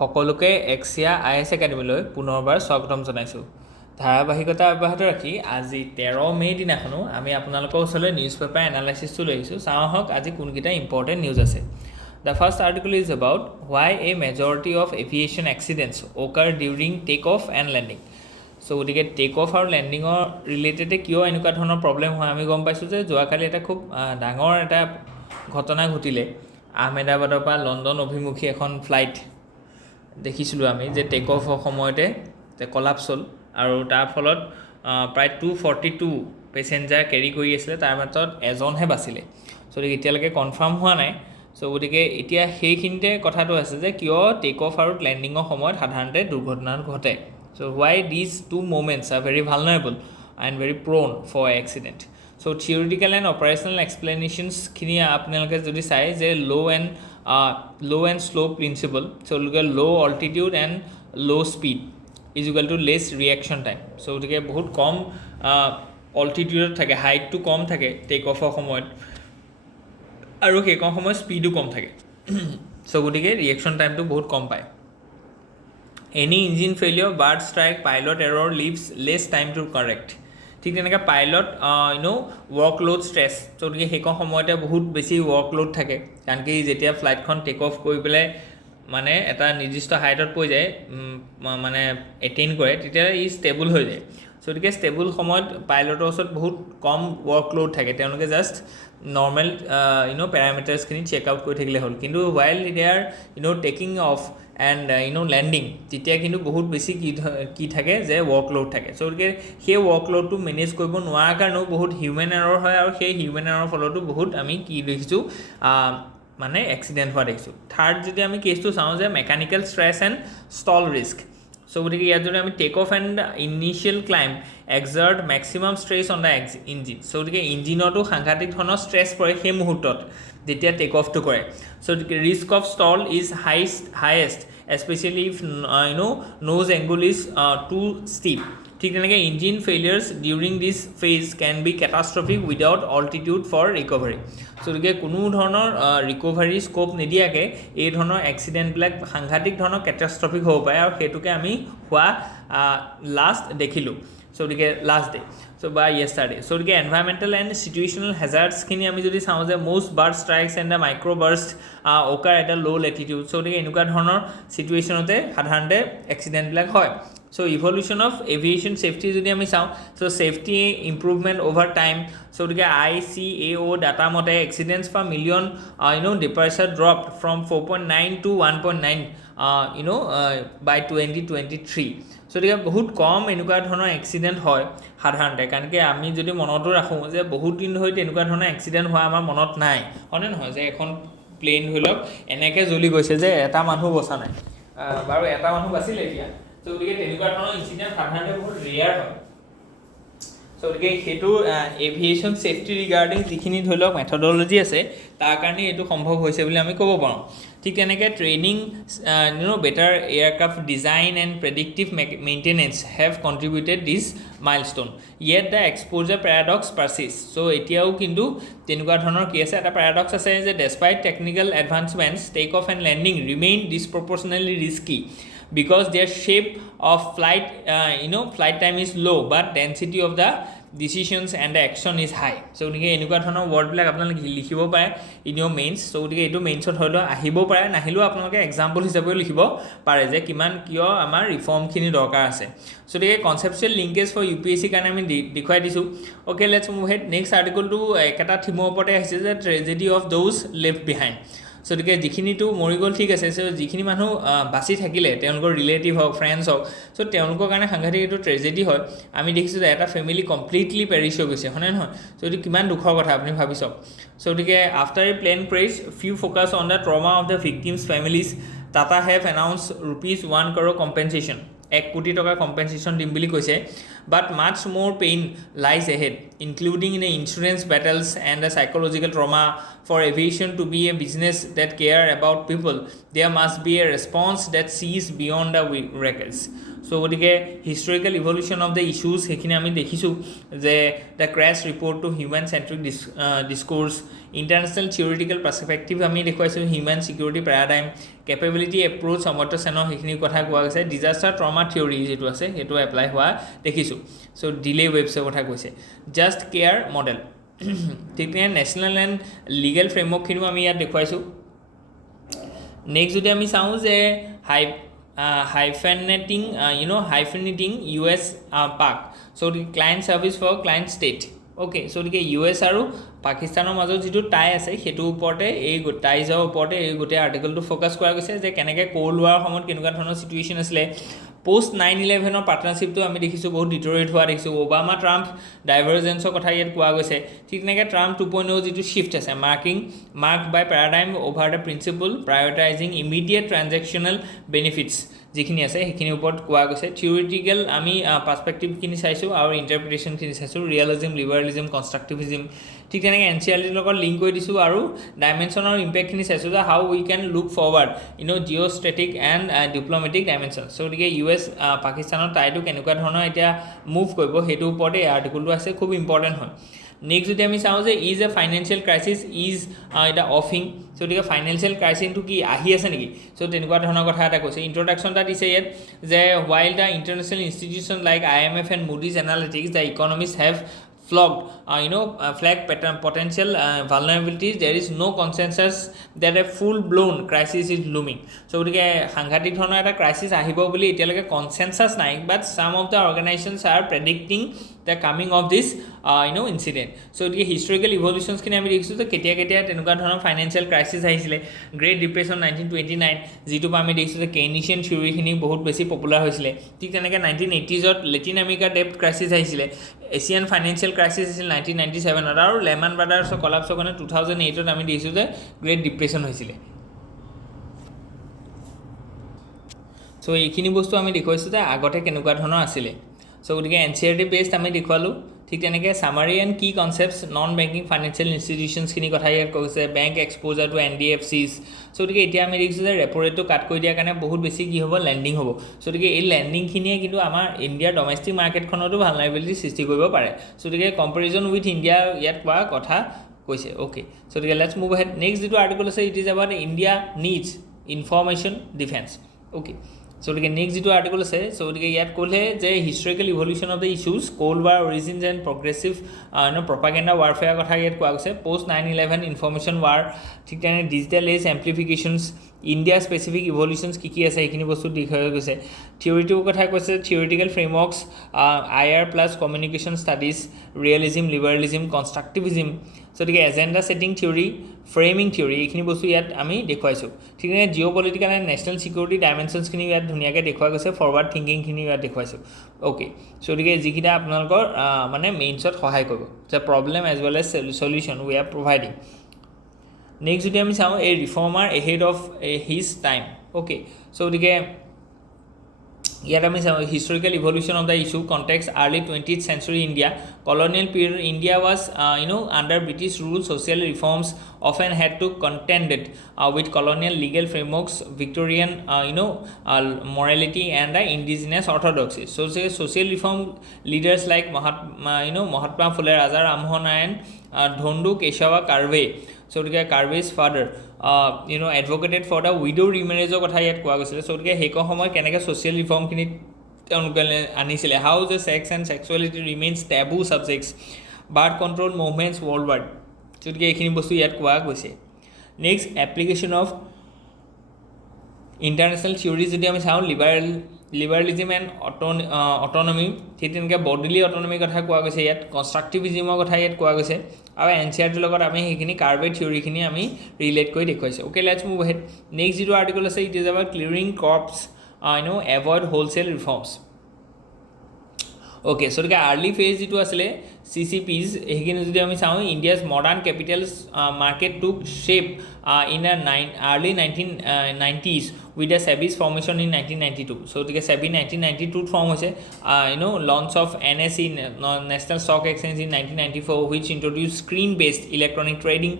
সকলোকে AXIA IAS একাডেমীলৈ পুনৰবাৰ স্বাগতম জনাইছোঁ। ধাৰাবাহিকতা অব্যাহত ৰাখি আজি 13 মে' দিনাখনো আমি আপোনালোকৰ ওচৰলৈ নিউজ পেপাৰ এনালাইচিছটো লৈ আহিছোঁ। চাওঁ আহক আজি কোনকেইটা ইম্পৰ্টেণ্ট নিউজ আছে। The first article is about why a majority of aviation accidents occur during take-off and landing. So গতিকে টেক অফ আৰু লেণ্ডিঙৰ ৰিলেটেডে কিয় এনেকুৱা ধৰণৰ প্ৰব্লেম হয় আমি গম পাইছোঁ যে যোৱাকালি এটা খুব ডাঙৰ এটা ঘটনা ঘটিলে। আহমেদাবাদৰ পৰা লণ্ডন অভিমুখী এখন ফ্লাইট দেখিছিলোঁ আমি যে টেক অফৰ সময়তে কলাপছ হ'ল আৰু তাৰ ফলত প্ৰায় 242 পেচেঞ্জাৰ কেৰি কৰি আছিলে, তাৰ মাজত এজনহে বাচিলে। চ' এতিয়ালৈকে কনফাৰ্ম হোৱা নাই। চ' গতিকে এতিয়া সেইখিনিতে কথাটো আছে যে কিয় টেক অফ আৰু লেণ্ডিঙৰ সময়ত সাধাৰণতে দুৰ্ঘটনা ঘটে। চ' why these two moments are very vulnerable and very prone for accident. So theoretical and operational explanations খিনি আপোনালোকে যদি চাই যে low and slow principle. So look at low altitude and low speed is equal to less reaction time. So গতিকে বহুত কম altitude থাকে, হাইটটো কম থাকে টেক অফৰ সময়ত আৰু সেইকণ সময়ত স্পীডো কম থাকে। চ' গতিকে ৰিয়েকশ্যন টাইমটো বহুত কম পায়। Any engine failure, bird strike, pilot error leaves less time to correct. ঠিক তেনেকৈ পাইলট ৱৰ্কলোড ষ্ট্ৰেছ, চ' গতিকে সেইকণ সময়তে বহুত বেছি ৱৰ্কলোড থাকে, কাৰণ কি যেতিয়া ফ্লাইটখন টেক অফ কৰি পেলাই মানে এটা নিৰ্দিষ্ট হাইটত পৰি যায় মানে এটেইন কৰে, তেতিয়া ই ষ্টেবল হৈ যায়। চ' গতিকে ষ্টেবল সময়ত পাইলটৰ ওচৰত বহুত কম ৱৰ্কলোড থাকে, তেওঁলোকে জাষ্ট নৰ্মেল পেৰামিটাৰ্ছখিনি চেক আউট কৰি থাকিলে হ'ল। কিন্তু while they are taking off and landing, তেতিয়া কিন্তু বহুত বেছি কি থাকে যে ৱৰ্কলোড থাকে। চ' গতিকে সেই ৱৰ্কলোডটো মেনেজ কৰিব নোৱাৰাৰ কাৰণেও বহুত হিউমেন এৰৰ হয়, আৰু সেই হিউমেন এৰৰ ফলতো বহুত আমি কি দেখিছোঁ মানে এক্সিডেণ্ট হোৱা দেখিছোঁ। থাৰ্ড যদি আমি কেছটো চাওঁ যে mechanical stress and stall risk. So' গতিকে ইয়াত যদি আমি take off and initial climb exert maximum stress on the engine. So' গতিকে ইঞ্জিনতো সাংঘাতিক ধৰণৰ ষ্ট্ৰেছ পৰে সেই মুহূৰ্তত যেতিয়া টেক অফটো কৰে। চ' গতিকে risk of stall is highest especially if nose angle is too steep. ঠিক তেনেকৈ engine failures during this phase can be catastrophic without altitude for recovery. So' গতিকে কোনো ধৰণৰ ৰিকভাৰী স্ক'প নিদিয়াকৈ এই ধৰণৰ এক্সিডেণ্টবিলাক সাংঘাতিক ধৰণৰ কেটাষ্ট্ৰফিক হ'ব পাৰে, আৰু সেইটোকে আমি হোৱা লাষ্ট দেখিলোঁ। চ' গতিকে লাষ্ট ডে বা য়েষ্টাৰডে। চ' গতিকে এনভাইৰমেণ্টেল এণ্ড চিটুৱেশ্যনেল হেজাৰ্ডছখিনি আমি যদি চাওঁ যে most bird strikes and the microburst occur at a low' altitude. চ' গতিকে এনেকুৱা ধৰণৰ চিটুৱেশ্যনতে সাধাৰণতে এক্সিডেণ্টবিলাক হয়। চ' ইভলিউশ্যন অফ এভিয়েশ্যন ছেফটি যদি আমি চাওঁ, চ' ছেফটি ইম্প্ৰুভমেণ্ট অভাৰ টাইম। চ' গতিকে ICAO ডাটা মতে accidents per million departure drop from 4.9 to 1.9 বাই 2023। চ' গতিকে বহুত কম এনেকুৱা ধৰণৰ এক্সিডেণ্ট হয় সাধাৰণতে, কাৰণ কি আমি যদি মনতো ৰাখোঁ যে বহুত দিন ধৰি তেনেকুৱা ধৰণৰ এক্সিডেণ্ট হোৱা আমাৰ মনত নাই, হয়নে নহয়? যে এখন প্লেইন ধৰি লওক এনেকৈ জ্বলি গৈছে যে এটা মানুহ বচা নাই, বাৰু এটা মানুহ বাচিলে এতিয়া। চ' গতিকে তেনেকুৱা ধৰণৰ ইনচিডেণ্ট সাধাৰণতে বহুত ৰেয়াৰ হয়। চ' গতিকে সেইটো এভিয়েশ্যন ছেফটি ৰিগাৰ্ডিং যিখিনি ধৰি লওক মেথডলজি আছে তাৰ কাৰণে এইটো সম্ভৱ হৈছে বুলি আমি ক'ব পাৰোঁ। ঠিক তেনেকৈ training better aircraft design and predictive maintenance have contributed this milestone yet the exposure paradox persists. So' এতিয়াও কিন্তু তেনেকুৱা ধৰণৰ কি আছে, এটা পেৰাডক্স আছে যে despite technical advancements take off and landing remain disproportionately risky because their shape of flight time is low but density of the decisions and the action is high. So গতিকে এনেকুৱা ধৰণৰ ৱৰ্ডবিলাক আপোনালোকে লিখিব পাৰে ইন ইয়ৰ মেইনছ। চ' গতিকে এইটো মেইনছত হয়তো আহিবও পাৰে, নাহিলেও আপোনালোকে এক্সাম্পল হিচাপেও লিখিব পাৰে যে কিয় আমাৰ ৰিফৰ্মখিনি দৰকাৰ আছে। চ' গতিকে কনচেপচুৱেল লিংকেজ ফৰ UPSC কাৰণে আমি দেখুৱাই দিছোঁ। Okay, let's move ahead. Next আৰ্টিকলটো একেটা থিমৰ ওপৰতে আহিছে যে tragedy of those left behind. So' গতিকে যিখিনিতো মৰি গ'ল ঠিক আছে, চ' যিখিনি মানুহ বাচি থাকিলে তেওঁলোকৰ ৰিলেটিভ হওক ফ্ৰেণ্ডছ হওক, চ' তেওঁলোকৰ কাৰণে সাংঘাতিক এইটো ট্ৰেজেডি হয়। আমি দেখিছোঁ যে এটা ফেমিলি কমপ্লিটলি পেৰিছ হৈ গৈছে, হয়নে নহয়? চ' এইটো কিমান দুখৰ কথা আপুনি ভাবি চাওক। চ' গতিকে after a plane crash few focus on the trauma of the victims families. Tata have announce ₹1 crore compensation, 1 কোটি টকা কম্পেনচেশ্যন দিম বুলি কৈছে। But much more pain lies ahead including in insurance battles and the psychological trauma for aviation to be a business that cares about people there must be a response that sees beyond the records. So' গতিকে historical evolution of the issues সেইখিনি আমি দেখিছোঁ যে the crash report to human centric discourse international theoretical perspective আমি দেখুৱাইছোঁ, human security paradigm, capability approach Amartya সেনৰ সেইখিনি কথা কোৱা গৈছে, ডিজাষ্টাৰ ট্ৰমা থিয়ৰি যিটো আছে সেইটো এপ্লাই হোৱা দেখিছোঁ। চ' ডিলে ৱেবছৰ কথা কৈছে, জাষ্ট কেয়াৰ মডেল, ঠিক তেনে নেশ্যনেল এণ্ড লিগেল ফ্ৰেমৱৰ্কখিনিও আমি ইয়াত দেখুৱাইছোঁ। নেক্সট যদি আমি চাওঁ যে hyphenating US PAC, so the client service for client state, okay, so the US আৰু পাকিস্তানৰ মাজত যিটো টাই আছে সেইটোৰ ওপৰতে এই টাইজৰ ওপৰতে এই গোটেই আৰ্টিকলটো ফ'কাছ কৰা গৈছে যে কেনেকৈ কোল্ড ৱাৰ সময়ত কেনেকুৱা ধৰণৰ চিটুৱেশ্যন আছিলে। পোষ্ট 9/11 পাৰ্টনাৰশ্বিপটো আমি দেখিছোঁ বহুত ডিটৰেট হোৱা দেখিছোঁ। অবামা ট্ৰাম্প ডাইভাৰজেঞ্চৰ কথা ইয়াত কোৱা গৈছে। ঠিক তেনেকৈ ট্ৰাম্প 2.0 যিটো শ্বিফ্ট আছে, mark by paradigm over the principle prioritising immediate transactional benefits যিখিনি আছে সেইখিনিৰ ওপৰত কোৱা গৈছে। থিয়ৰিটিকেল আমি পাৰ্সপেক্টিভখিনি চাইছোঁ আৰু ইণ্টাৰপ্ৰিটেশ্যনখিনি চাইছোঁ, ৰিয়েলিজিম, লিবাৰেলিজিম, কনষ্ট্ৰাকটিভিজিম। ঠিক তেনেকৈ NCERTৰ লগত লিংক কৰি দিছোঁ আৰু ডাইমেনশ্যন আৰু ইম্পেক্টখিনি চাইছোঁ যে how we can look forward geostrategic and diplomatic dimension. So' গতিকে US পাকিস্তানৰ টাইটো কেনেকুৱা ধৰণৰ এতিয়া মুভ কৰিব সেইটোৰ ওপৰতে এই আৰ্টিকলটো আছে, খুব ইম্পৰ্টেণ্ট হয়। নেক্সট যদি আমি চাওঁ যে is a financial crisis is এটা অফিং, চ' গতিকে ফাইনেন্সিয়েল ক্ৰাইচিছটো কি আহি আছে নেকি, চ' তেনেকুৱা ধৰণৰ কথা এটা কৈছে। ইণ্ট্ৰডাকশ্যন এটা দিছে ইয়াত যে while the international institutions like IMF and Moody's Analytics, the economists have flagged potential vulnerabilities, there is no consensus that a full-blown crisis is looming. So, গতিকে সাংঘাতিক ধৰণৰ এটা ক্ৰাইচিছ আহিব বুলি এতিয়ালৈকে কনচেনচাছ নাই, বাট some of the organizations are predicting the coming of this incident. So, গতিকে historical ইভলিউশ্যনছখিনি আমি দেখিছোঁ যে কেতিয়া কেতিয়া তেনেকুৱা ধৰণৰ ফাইনেন্সিয়েল ক্ৰাইচিছ আহিছিলে। গ্ৰেট ডিপ্ৰেশ্যন 1929, যিটোৰ পৰা আমি দেখিছোঁ যে কেইনিচিয়ান থিয়ৰিখিনি বহুত বেছি পপুলাৰ হৈছিলে। ঠিক তেনেকৈ 1980s লেটিন আমেৰিকাৰ ডেপ্ট ক্ৰাইচিছ আহিছিলে। এছিয়ান ফাইনেন্সিয়েল ক্ৰাইচিছ আছিল 1997, আৰু লেহমান ব্ৰাদাৰ্ছৰ কলাপছৰ কাৰণে 2008 আমি দেখিছোঁ যে গ্ৰেট ডিপ্ৰেশ্যন হৈছিলে। চ' এইখিনি বস্তু আমি দেখুৱাইছোঁ যে আগতে কেনেকুৱা ধৰণৰ আছিলে। চ' গতিকে NCERT বেছড আমি দেখুৱালোঁ। ঠিক তেনেকৈ চামাৰী এণ্ড কি কনচেপ্টছ নন বেংকিং ফাইনেন্সিয়েল ইনষ্টিটিউশ্যনছখিনি কথা ইয়াত কৈছে, বেংক এক্সপ'জাৰ টু NBFCs। চ' গতিকে এতিয়া আমি দেখিছোঁ যে ৰেপ' ৰেটটো কাট কৰি দিয়াৰ কাৰণে বহুত বেছি কি হ'ব, লেণ্ডিং হ'ব। চ' গতিকে এই লেণ্ডিংখিনিয়ে কিন্তু আমাৰ ইণ্ডিয়াৰ ডমেষ্টিক মাৰ্কেটখনতো ভালনাৰেবিলিটি সৃষ্টি কৰিব পাৰে। চ' গতিকে কম্পেৰিজন উইথ ইণ্ডিয়া ইয়াত কোৱা কথা কৈছে। অ'কে, চ' গতিকে লেটছ মুভ আহেড। নেক্সট যিটো আৰ্টিকল আছে it is about India needs information defence. Okay, so' গতিকে নেক্সট যিটো আৰ্টিকল আছে, চ' গতিকে ইয়াত ক'লে যে historical evolution of the issues, cold war origins and progressive propaganda warfare কথা ইয়াত কোৱা গৈছে। পোষ্ট 9/11 ইনফৰ্মেশ্যন ৱাৰ, ঠিক তেনেকৈ ডিজিটেল এজ এম্প্লিফিকেশ্যনছ, ইণ্ডিয়া স্পেচিফিক ইভলিউশ্যনছ কি কি আছে সেইখিনি বস্তু দেখুৱাই গৈছে। থিয়ৰিটিৰ কথা কৈছে, theoretical frameworks, IR plus communication studies, realism, liberalism, constructivism. গতিকে agenda setting theory, framing theory, এইখিনি বস্তু ইয়াত আমি দেখুৱাইছোঁ। ঠিক তেনেকৈ geopolitical and national security ডাইমেনশ্যনছখিনি ইয়াত ধুনীয়াকৈ দেখুওৱা গৈছে, ফৰৱাৰ্ড থিংকিংখিনি ইয়াত দেখুৱাইছোঁ। অ'কে, চ' গতিকে যিকেইটা আপোনালোকৰ মানে মেইনছত সহায় কৰিব, যে problem as well as solution we are providing. Next যদি আমি চাওঁ, এই reformer ahead of his time. Okay, so' গতিকে ইয়াত আমি চাওঁ historical evolution of the issue, context early 20th century India, colonial period India was under British rule, social reforms often had to contend with colonial legal frameworks, Victorian morality and the indigenous orthodoxy. So social reform leaders like Mahatma Phule, Raja Rammohn Nayan, Dhondu Keshava Karve, so Karve's father advocated for the widow remarriage কথা ইয়াত কোৱা গৈছিলে। চ' গতিকে সেইকণ সময়ত কেনেকৈ social ৰিফৰ্মখিনি তেওঁলোকে আনিছিলে, হাউ যে sex and sexuality remains taboo subjects, birth control movements worldwide. গতিকে এইখিনি বস্তু ইয়াত কোৱা গৈছে। Next application of international theory যদি আমি চাওঁ, লিবাৰেলিজিম এণ্ড অট'নমি, ঠিক তেনেকৈ বডিলি অট'নমিৰ কথা কোৱা গৈছে ইয়াত, কনষ্ট্ৰাকটিভিজিমৰ কথা ইয়াত কোৱা গৈছে, আৰু NCERTৰ লগত আমি সেইখিনি কাৰ্ভে থিয়ৰিখিনি আমি ৰিলেট কৰি দেখুৱাইছোঁ। Okay, let's move ahead. Next যিটো আৰ্টিকল আছে it is about clearing corps avoid wholesale reforms. Okay, so' গতিকে আৰ্লি ফেজ যিটো আছিলে CCPs, সেইখিনি যদি আমি চাওঁ, India's modern capitals market took shape in early 1990s with the SEBI's formation in 1992। So' গতিকে SEBI 1992ত ফৰ্ম হৈছে, launch of NSE national stock exchange in 1994 which introduced screen based electronic trading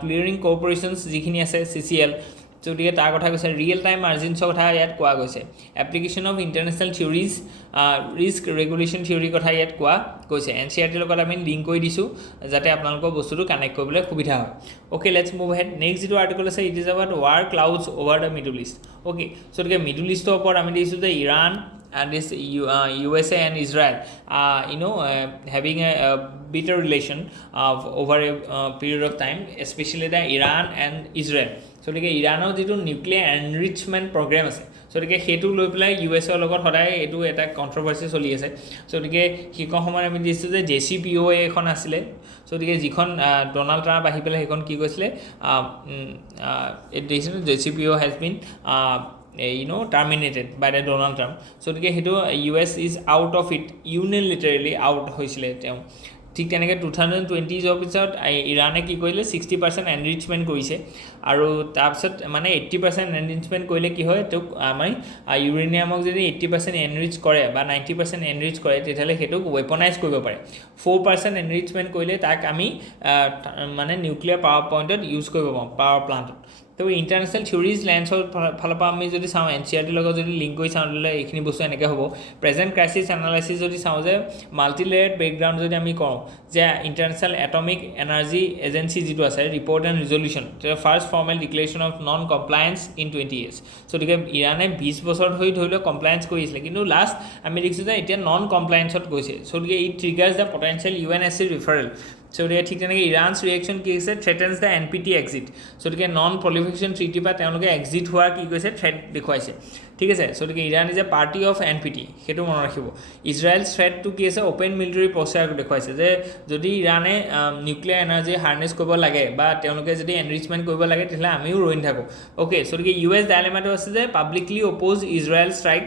clearing corporations যিখিনি আছে CCL। চ' গতিকে তাৰ কথা কৈছে real time মাৰ্জিনছৰ কথা ইয়াত কোৱা গৈছে application of international theories risk regulation থিয়ৰিৰ কথা ইয়াত কোৱা গৈছে NCERTৰ লগত আমি লিংক কৰি দিছোঁ যাতে আপোনালোকৰ বস্তুটো কানেক্ট কৰিবলৈ সুবিধা হয় okay let's move ahead next যিটো আৰ্টিকল আছে it is about war clouds over the middle east okay so' গতিকে মিডল ইষ্টৰ ওপৰত আমি দেখিছোঁ যে Iran and this USA and Israel having a bitter relation over a period of time especially the Iran and Israel so like Iranor jitu nuclear enrichment program ase so like hetu loi pelai USA logot hodai etu eta controversy choli ase so like hikon homar ami disu je JCPOA ekhon asile so like jikhon Donald Trump ahi pelai hekon ki koisile it JCPOA has been terminated by the Donald Trump. So US is out of it unilaterally out হৈছিলে তেওঁ ঠিক তেনেকৈ 2020 যোৱাৰ পিছত ইৰাণে কি কৰিলে 60% এনৰিচমেণ্ট কৰিছে আৰু তাৰপিছত মানে 80% এনৰিচমেণ্ট কৰিলে কি হয় তোক আমি ইউৰেনিয়ামক যদি 80% এনৰিচ কৰে বা 90% এনৰিচ কৰে তেতিয়াহ'লে সেইটোক ৱেপনাইজ কৰিব পাৰে 4% এনৰিচমেণ্ট কৰিলে তাক আমি মানে নিউক্লিয়াৰ পাৱাৰ পইণ্টত ইউজ কৰিব পাৰোঁ পাৱাৰ প্লাণ্টত তো ইণ্টাৰনেশ্যনেল থিয়ৰিজ লেন্সৰ ফালৰ পৰা আমি যদি চাওঁ NCERTৰ লগত যদি লিংক কৰি চাওঁ তেতিয়াহ'লে এইখিনি বস্তু এনেকৈ হ'ব প্ৰেজেণ্ট ক্ৰাইচিছ এনালাইচিছ যদি চাওঁ যে মাল্টিলেয়াৰ্ড বেকগ্ৰাউণ্ড যদি আমি কওঁ যে ইণ্টাৰনেশ্যনেল এটমিক এনাৰ্জি এজেঞ্চি যিটো আছে report and resolution first formal declaration of non compliance in 20 years গতিকে ইৰাণে 20 বছৰ ধৰি লওক কমপ্লায়েন্স কৰিছিলে কিন্তু লাষ্ট আমি দেখিছোঁ যে এতিয়া নন কমপ্লায়েন্সত গৈছে গতিকে it triggers the potential UNSC referral so ঠিক তেনেকৈ ইৰাণছ ৰিয়েকশ্যন কি হৈছে threatens the NPT exit so গতিকে নন প্ৰলিফেৰেশ্যন ট্ৰিটি পৰা তেওঁলোকে এক্সিট হোৱাৰ কি কৈছে থ্ৰেট দেখুৱাইছে ঠিক আছে so গতিকে Iran is a party of NPT সেইটো মনত ৰাখিব ইজৰাইলছ থ্ৰেটটো কি আছে অ'পেন মিলিটাৰী পষ্টাৰ দেখুৱাইছে যে যদি ইৰাণে নিউক্লিয়াৰ এনাৰ্জি হাৰ্নেছ কৰিব লাগে বা তেওঁলোকে যদি এনৰিচমেণ্ট কৰিব লাগে তেতিয়াহ'লে আমিও ৰৈ নাথাকোঁ অ'কে so গতিকে US ডাইলেমাটো আছে যে publicly opposed Israel strike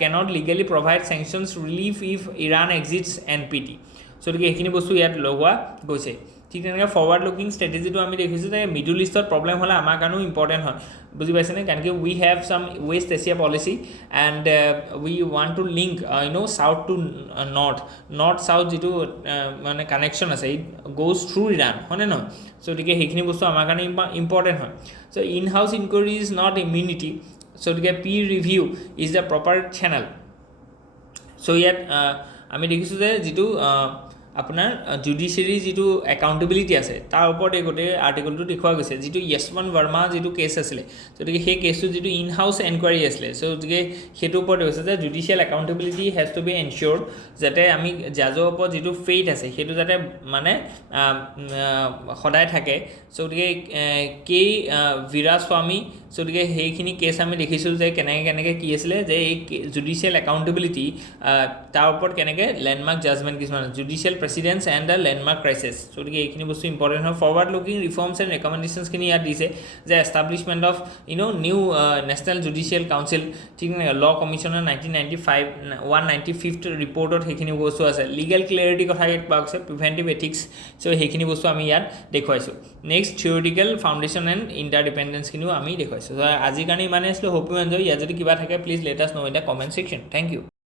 cannot legally provide sanctions relief if Iran exits NPT so গতিকে এইখিনি বস্তু ইয়াত লগোৱা গৈছে ঠিক তেনেকৈ ফৰৱাৰ্ড লুকিং ষ্ট্ৰেটেজিটো আমি দেখিছোঁ যে মিডল ইষ্টত প্ৰব্লেম হ'লে আমাৰ কাৰণেও ইম্পৰ্টেণ্ট হয় বুজি পাইছেনে কাৰণ কি we have some West Asia policy and we want to link south to north south যিটো মানে কানেকশ্যন আছে ইট গ'জ থ্ৰু ইৰাণ হয়নে নহয় চ' গতিকে সেইখিনি বস্তু আমাৰ কাৰণে ইম্পৰ্টেণ্ট হয় so' in house inquiry is not immunity so' গতিকে peer review is the proper channel চ' ইয়াত আমি দেখিছোঁ যে যিটো আপোনাৰ জুডিচিয়াৰী যিটো একাউণ্টেবিলিটি আছে তাৰ ওপৰত এই গোটেই আৰ্টিকলটো দেখুওৱা গৈছে যিটো য়শৱন্ত বৰ্মা যিটো কেছ আছিলে গতিকে সেই কেছটো যিটো ইন হাউচ এনকুৱাৰী আছিলে চ' গতিকে সেইটোৰ ওপৰত কৈছে যে judicial accountability has to be ensured যাতে আমি জাজৰ ওপৰত যিটো ফেইথ আছে সেইটো যাতে মানে সদায় থাকে চ' গতিকে কে বীৰাস্বামী চ' গতিকে সেইখিনি কেছ আমি দেখিছোঁ যে কেনেকৈ কি আছিলে যে এই জুডিচিয়েল একাউণ্টেবিলিটি তাৰ ওপৰত কেনেকৈ লেণ্ডমাৰ্ক জাজমেণ্ট কিছুমান judicial precedents and the landmark crisis গতিকে এইখিনি বস্তু ইম্পৰ্টেণ্ট হয় ফৰৱাৰ্ড লুকিং ৰিফৰ্মছ এণ্ড ৰেকমেণ্ডেশ্যনছখিনি ইয়াত দিছে যে establishment of new national judicial council ঠিক নাই ল কমিশ্যনৰ 195th ৰিপৰ্টত সেইখিনি বস্তু আছে লিগেল ক্লেৰিটি কথা ইয়াত পোৱা গৈছে প্ৰিভেণ্টিভ এথিক্স চ' সেইখিনি বস্তু আমি ইয়াত দেখুৱাইছোঁ নেক্সট থিয়ৰিটিকেল ফাউণ্ডেশ্যন এণ্ড ইণ্টাৰডিপেণ্ডেঞ্চখিনিও আমি দেখুৱাইছোঁ চ' আজিৰ কাৰণে ইমানেই আছিলোঁ হোপ ইউ এনজয় ইয়াত যদি কিবা থাকে please let us know' in the comment section thank U